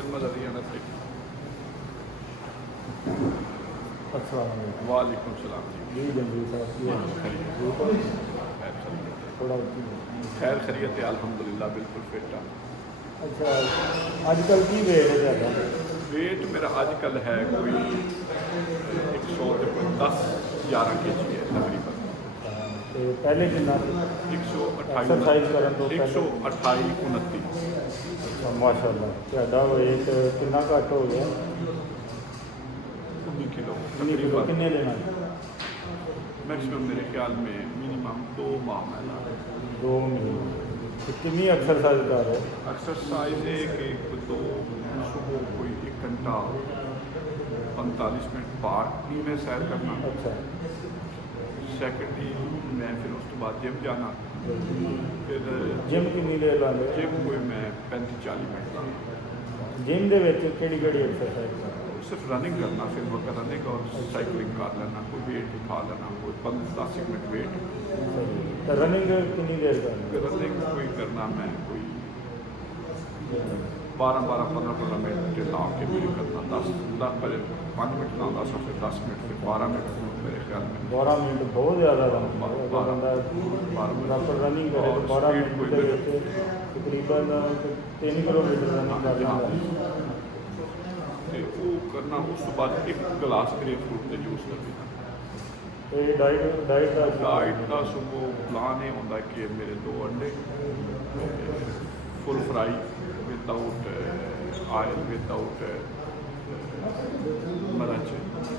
محمد हरियाणा से। अस्सलाम वालेकुम सलाम जी। जी जंगली साहब की थोड़ा खैर खैरियत है अल्हम्दुलिल्लाह, बिल्कुल फिट हाँ। अच्छा अजकल की वेट है ज़्यादा? वेट मेरा अजकल है कोई 110-11 kg है तकरीबन। तो पहले कितना एक्सरसाइज करन तो 128-29। अच्छा माशाल्लाह ਤੁਹਾਡਾ वेट कितना घट हो गया? 19 किलो कितने तकरीबन। लेना? मैक्सिमम मेरे ख्याल में मिनिमम 2 माह में ला। 2 महीने। तो कितनी एक्सरसाइज कर रहे हो? एक्सरसाइज है कि 2 सुबह कोई 1 घंटा 45 मिनट पार्क में सैर करना। अच्छा सैकंडली मैं फिर उस तो बाद जिम जाना। फिर जिम कितनी देर लाते? जिम कोई मैं 35-40 मिनट लाना। जिम दे विच केड़ी-केड़ी एक्सरसाइज? सिर्फ रनिंग करना, फिर वो रनिंग और साइकिलिंग कर लेना, कोई वेट उठा लेना, कोई 15-10 मिनट वेट। तो रनिंग कितनी देर करनी? रनिंग कोई करना मैं कोई 12-15 मिनट ला के मेरे करना 10 पहले 5 मिनट लाना सा, फिर 10 मिनट, फिर 12 मिनट मेरे ख्याल में। 12 मिनट बहुत ज़्यादा रनिंग। 12 प्रॉपर रनिंग करे तो 12 मिनट ਦੇ ਵਿੱਚ ਤਕਰੀਬਨ 3 किलोमीटर रनिंग कर लेना। ਤੇ ਉਹ ਕਰਨਾ। ਉਸ ਤੋਂ ਬਾਅਦ 1 ਗਲਾਸ ਗ੍ਰੇਪ ਫਰੂਟ ਦੇ ਜੂਸ ਦਾ ਪੀਣਾ। ਤੇ ਡਾਈਟ ਦਾ ਡਾਈਟ ਦਾ ਸੁਬਹ ਪਲਾਨ ਇਹ ਹੁੰਦਾ ਕਿ ਮੇਰੇ 2 ਅੰਡੇ, ਫੁੱਲ ਫਰਾਈ ਵਿਦਾਊਟ ਆਇਲ, ਵਿਦਾਊਟ मिर्च,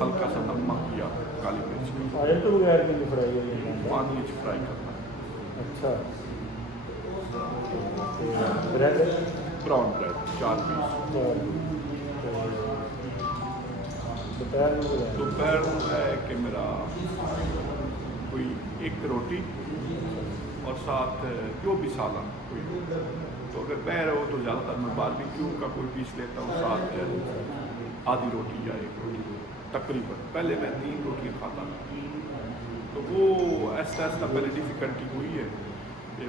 हल्का सा नमक या काली मिर्च आयल तो बगैर की फ्राई है पानी फ्राई करना। अच्छा ब्रेड ब्राउन ब्रेड 4 पीस। दोपहर में है कि मेरा कोई 1 रोटी और साथ जो भी सालन कोई। तो अगर पैर हो तो ज़्यादातर मैं बारबेक्यू का कोई पीस लेता हूँ, साथ आधी रोटी या 1 रोटी तकरीबन। पहले मैं 3 रोटियाँ खाता था, तो वो ऐसा ऐसा पहले डिफ़िकल्टी हुई है कि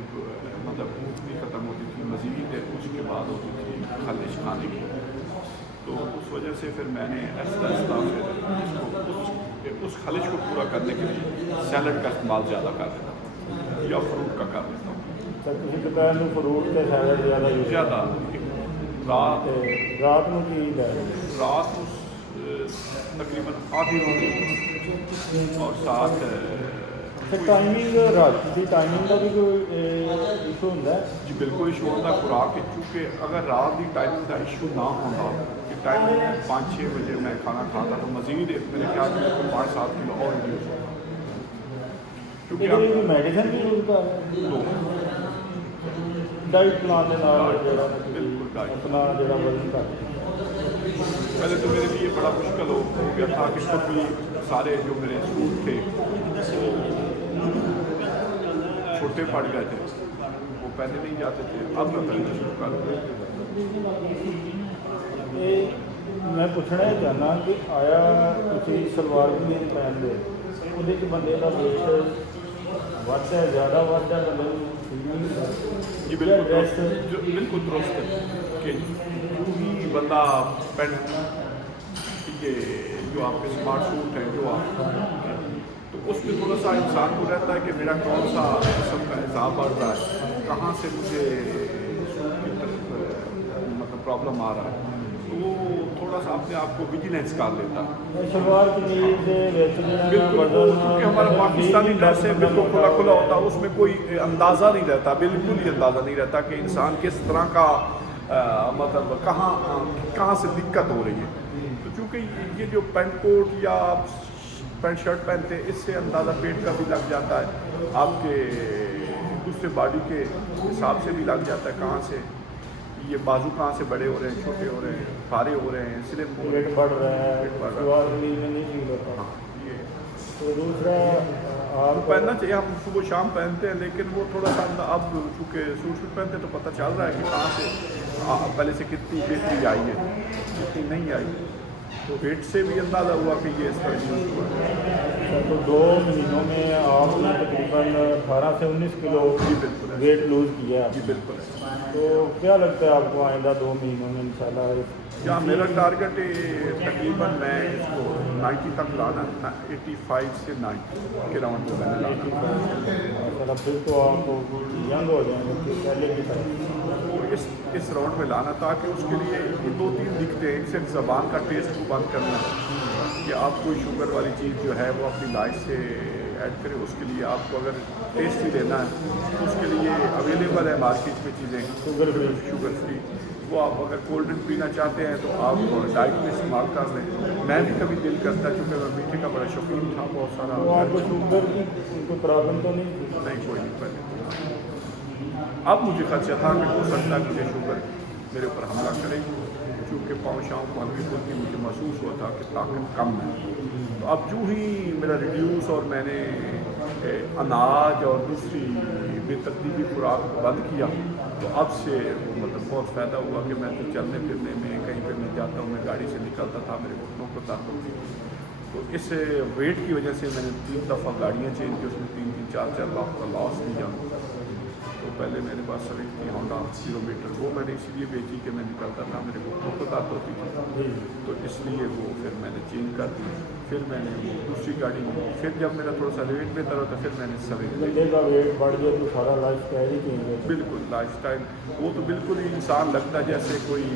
मतलब भूख नहीं ख़त्म होती थी, मज़ीद उसके बाद होती थी खलिश खाने की। तो उस वजह से फिर मैंने ऐसा ऐसा फिर उस खलिश को पूरा करने के लिए सैलड का इस्तेमाल ज़्यादा कर लेता हूँ या फ्रूट का कर लेता हूँ। दोपहर में फ्रूट के सैलड ज़्यादा। रात में की रात को तकरीबन आधी रोटी और साथ टाइमिंग रात की टाइमिंग का भी कोई इशू होता है? जी बिल्कुल इशू होता है खुराक। क्योंकि अगर रात की टाइमिंग का इशू ना होता कि टाइमिंग 5-6 बजे मैं खाना खाता तो मज़ीद मेरे ख्याल में 5-7 किलो और रिड्यूस होता। क्योंकि मेडिसिन भी यूज कर डाइट प्लान बिल्कुल अपना जो वजन कर। पहले तो मेरे लिए बड़ा मुश्किल हो गया था कि खुद भी सारे जो मेरे सूट थे छोटे पड़ गए थे, वो पहले नहीं जाते थे, अब मैं पहले शुरू कर दिया। मैं पूछना चाहना कि आया तुसी सलवार कमीज पहनते ਉਹਦੇ 'ਚ ਬੰਦੇ ਦਾ वेट ਵੱਧਦਾ है ज़्यादा ਵੱਧਦਾ बंदे जी बिल्कुल दुरुस्त है कि जो भी बंदा पेंट ये जो आपके स्मार्ट सूट हैं जो आप तो उसमें थोड़ा सा इंसान को रहता है कि मेरा कौन सा किस्म का हिसाब बढ़ रहा है, कहाँ से मुझे सूट की तरफ मतलब प्रॉब्लम आ रहा है, तो वो थोड़ा सा अपने आप को विजिलेंस कर लेता है। बिल्कुल क्योंकि हमारा पाकिस्तानी ड्रेस है बिल्कुल खुला खुला होता है, उसमें कोई अंदाज़ा नहीं रहता, बिल्कुल ही अंदाज़ा नहीं रहता कि इंसान किस तरह का मतलब कहाँ से दिक्कत हो रही है। तो चूँकि ये जो पेंट कोट या पैंट शर्ट पहनते हैं इससे अंदाज़ा पेट का भी लग जाता है, आपके दूसरे बॉडी के हिसाब से भी लग जाता है कहाँ से ये बाजू कहाँ से बड़े हो रहे हैं, छोटे हो रहे हैं, भारे हो रहे हैं, स्लिम हो रहे हैं, बढ़ रहा है, सलवार कमीज में नहीं फील होता। हाँ ये तो दूसरा आप पहनना चाहिए, हम सुबह शाम पहनते हैं, लेकिन वो थोड़ा सा अब चूँकि सूट पहनते हैं तो पता चल रहा है कि कहाँ से पहले से कितनी बेहतरी आई है, कितनी नहीं आई। तो वेट से भी अंदाज़ा हुआ कि ये इस तरह यूज़ हुआ है। अच्छा, तो 2 महीनों में आपने तकरीबन 18 से 19 किलो जी बिल्कुल है। वेट लूज़ किया जी है। बिल्कुल है। तो क्या लगता है आपको आइंदा 2 महीनों में इंशाल्लाह? या मेरा टारगेट तकरीबन मैं इसको 90 तक लाना, 85 से 90 के राउंड में मैंने लाना। माशाल्लाह, फिर तो आप यंग हो जाएंगे कि पहले की तरह। तो इस राउंड में लाना, ताकि उसके लिए ये 2-3 दिखते हैं। सिर्फ ज़बान का टेस्ट को बंद करना कि आप कोई शुगर वाली चीज़ जो है वो अपनी लाइफ से ऐड करें। उसके लिए आपको अगर टेस्ट ही लेना है तो उसके लिए अवेलेबल है मार्केट में चीज़ें शुगर फ्री। वो आप अगर कोल्ड ड्रिंक पीना चाहते हैं तो आप डाइट में इस्तेमाल कर लें। मैं भी कभी दिल करता है, चूँकि मैं मीठे का बड़ा शौकीन था, बहुत सारा। तो आपको शुगर की कोई प्रॉब्लम तो नहीं थी? नहीं, कोई नहीं पहले। अब मुझे खदशा था कि हो सकता है मुझे शुगर मेरे ऊपर हमला करेगी, क्योंकि पाँव शाँव को हल्की फुल्की मुझे महसूस होता कि ताकत कम है। तो अब जो ही मेरा रिड्यूस और मैंने अनाज और दूसरी बेतरतीबी खुराक को बंद किया, तो अब से मतलब बहुत फ़ायदा हुआ कि मैं तो चलने फिरने में कहीं पर मैं जाता हूँ, मैं गाड़ी से निकलता था, मेरे घुटनों को दर्द होती थी। तो इस वेट की वजह से मैंने 3 दफ़ा गाड़ियाँ चेंज की, उसमें 3-3, 4-4 लाख का लॉस लिया। तो पहले मेरे पास सविक थी होंडा 0 मीटर, वो मैंने इसलिए बेची कि मैं निकलता था, मेरे घुटनों को दर्द होती थी, तो इसलिए वो फिर मैंने चेंज कर दी। फिर मैंने वो दूसरी गाड़ी ली। फिर जब मेरा थोड़ा सा वेट बेहतर होता, फिर मैंने सविक ली। बंदे का वेट बढ़ गया तो सारा लाइफ स्टाइल ही चेंज है। बिल्कुल लाइफस्टाइल, वो तो बिल्कुल ही इंसान लगता है जैसे कोई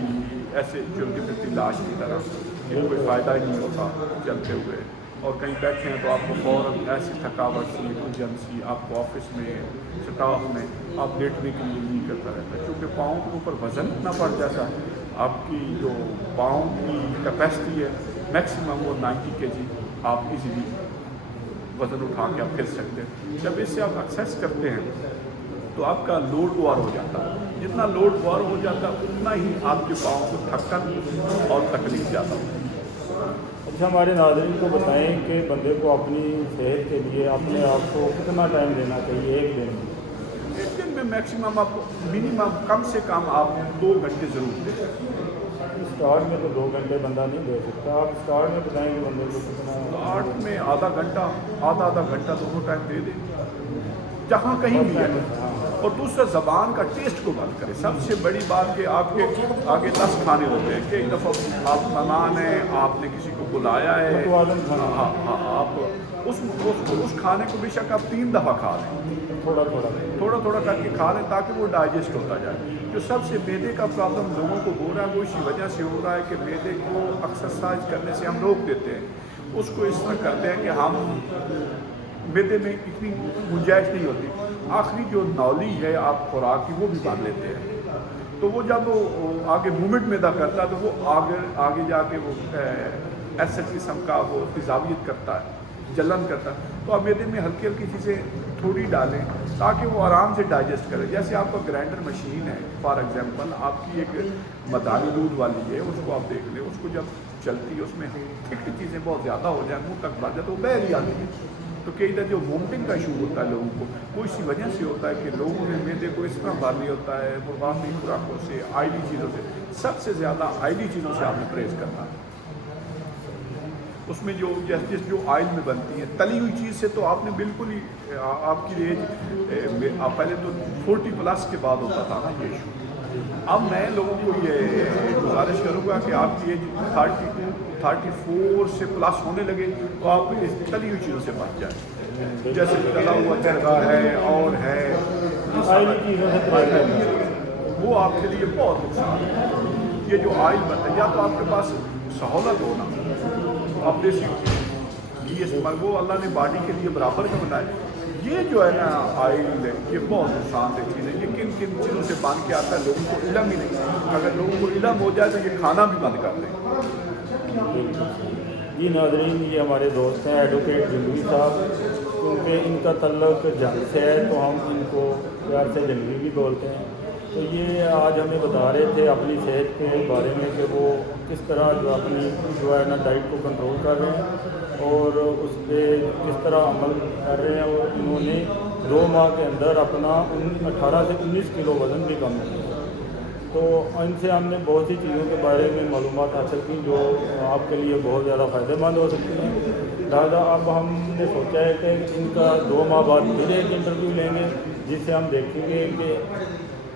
ऐसे चलती फिरती लाश की तरह, कि कोई फ़ायदा ही नहीं होता चलते हुए। और कहीं बैठे हैं तो आपको फ़ौरन ऐसी थकावट सी, उलझन सी, आपको ऑफिस में, स्टाफ में आप लेटने के लिए नहीं करता रहता है, क्योंकि पाँव के ऊपर वज़न इतना बढ़ जाता है। आपकी जो पाँव की कैपेसिटी है मैक्सिमम वो 90 kg आप इजीली वज़न उठा के आप फिर सकते हैं। जब इससे आप एक्सरसाइज करते हैं तो आपका लोड वार हो जाता है। जितना लोड वार हो जाता है उतना ही आपके पाँव को थकन और तकलीफ ज़्यादा होती है। अच्छा, हमारे नाज़रीन को बताएं कि बंदे को अपनी सेहत के लिए अपने आप को कितना टाइम देना चाहिए एक दिन में? एक दिन में मैक्सिमम आप मिनिमम कम से कम आप 2 घंटे ज़रूर दें। स्टार्ट में तो 2 घंटे बंदा नहीं दे सकता। आप स्टार्ट में बताएं कि बंदे को कितना? आठ में आधा घंटा दोनों टाइम दे दें, जहाँ कहीं भी है। और दूसरा ज़बान का टेस्ट को बंद करें। सबसे बड़ी बात कि आपके आगे 10 खाने होते हैं, कई दफ़ा आप मेहमान हैं, आपने किसी को बुलाया है, आप उस खाने को बेशक आप 3 दफ़ा खा लें, थोड़ा थोड़ा करके खा लें, ताकि वो डाइजेस्ट होता जाए। जो सबसे मैदे का प्रॉब्लम लोगों को हो रहा है वो इसी वजह से हो रहा है कि मैदे को एक्सरसाइज करने से हम रोक देते हैं। उसको इस तरह करते हैं कि हम मैदे में इतनी गुंजाइश नहीं होती, आखिरी जो नौली है आप खुराक की वो भी बांध लेते हैं। तो वो जब वो आगे मूवमेंट मैदा करता है तो वो आगे जाके वो एसिड किस्म का वो तेज़ाबियत करता है, जलन करता है। तो आप मैदे में हल्की हल्की चीज़ें थोड़ी डालें ताकि वो आराम से डाइजेस्ट करे। जैसे आपका ग्राइंडर मशीन है फॉर एग्जांपल, आपकी एक मदानी दूध वाली है, उसको आप देख लें, उसको जब चलती है उसमें थिक चीज़ें बहुत ज़्यादा हो जाए, मुँह तक भर जाए, तो वो बह रही आती है। तो कई इधर जो वोमिटिंग का इशू होता है लोगों को, वो इसी वजह से होता है कि लोगों ने मैदे को इस तरह भर लिया होता है मुर्गाफी खुराकों से, आयली चीज़ों से। सबसे ज़्यादा आयली चीज़ों से आपने परहेज़ करना है। उसमें जो जो आयल में बनती है तली हुई चीज़ से तो आपने बिल्कुल ही आपकी एज पहले तो 40+ के बाद होता था ना ये इशू। अब मैं लोगों को ये गुजारिश करूँगा कि आपकी एज 34 से प्लस होने लगे तो आप इस तली हुई चीज़ों से बच जाए, जैसे तला हुआ चरगा है और है, वो आपके लिए बहुत नुकसान है। ये जो आयल बनता है, या तो आपके पास सहूलत हो ना, आप देसी घी इस्तेमाल, वो अल्लाह ने बॉडी के लिए बराबर का बनाया। ये जो है ना आयल है, ये बहुत नुकसानदेह चीज़ है। ये किन किन चीज़ों से बन के आता है लोगों को इल्म ही नहीं। अगर लोगों को इल्म हो जाए तो ये खाना भी बंद कर दें। जी नाज़रीन, ये हमारे दोस्त हैं एडवोकेट जंगवी साहब, क्योंकि इनका तल्लुक जंग से है तो हम इनको प्यार से जंगवी भी बोलते हैं। तो ये आज हमें बता रहे थे अपनी सेहत के बारे में कि वो किस तरह जो है ना डाइट को कंट्रोल कर रहे हैं और उस पर किस तरह अमल कर रहे हैं। और इन्होंने 2 माह के अंदर अपना 18 से 19 किलो वज़न भी कम किया। تو ان سے ہم نے بہت سی چیزوں کے بارے میں معلومات حاصل کی جو آپ کے لیے بہت زیادہ فائدہ مند ہو سکتی ہیں. لہٰذا اب ہم نے سوچا ہے کہ ان کا 2 ماہ بعد پھر ایک انٹرویو لیں گے جس سے ہم دیکھیں گے کہ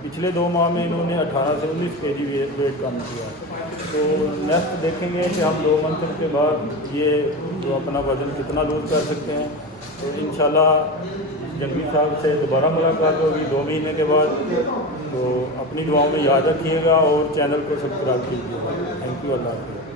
پچھلے 2 ماہ میں انہوں نے 18 سے 19 kg ویٹ کم کیا. تو نیکسٹ دیکھیں گے کہ ہم 2 منتھ کے بعد یہ جو اپنا وزن کتنا لوز کر سکتے ہیں. تو انشاءاللہ جنگی صاحب سے دوبارہ ملاقات ہوگی 2 مہینے کے بعد. تو اپنی دعاؤں میں یاد رکھیے گا اور چینل کو سبسکرائب کیجیے گا. Thank you. اللہ حافظ.